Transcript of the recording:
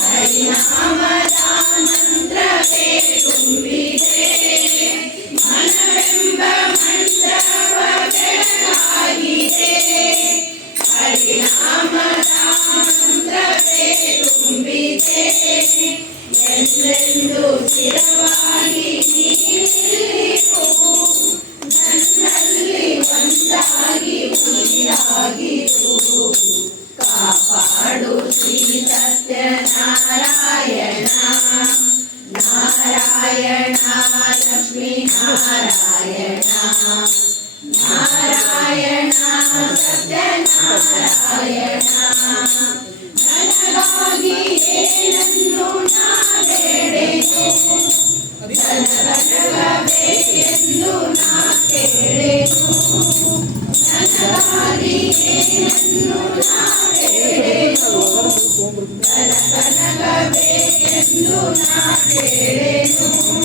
ಹರಿನಾಮದ ಮಂತ್ರವೇ ತುಂಬಿದೆ ಮನವೆಂಬ ಮಂತ್ರವ ಬೆಳಗಾಗಿದೆ ಹರಿನಾಮದ ಮಂತ್ರವೇ ತುಂಬಿದೆ ಎಂದೆಂದು ಸ್ಥಿರವಾಗಿ ನೀನಿರು ನನ್ನಲ್ಲಿ ಒಂದಾಗಿ ಉಸಿರಾಗಿರು ಕಾಪಾಡು ಶ್ರೀ ಸತ್ಯನಾರಾಯಣ ನಾರಾಯಣ ಲಕ್ಷ್ಮೀ ನಾರಾಯಣ ನಾರಾಯಣ ಸತ್ಯನಾರಾಯಣ ನನಗಾಗಿ ಏನನ್ನು ನಾ ಬೇಡೆನು ನನಗಬೇಕೆಂದು ನಾ ಕೇಳೆನು ನನಗಾಗಿ ಏನನ್ನು ನಾ ಬೇಡೆನು ನನಗಬೇಕೆಂದು ನಾ ಕೇಳೆನು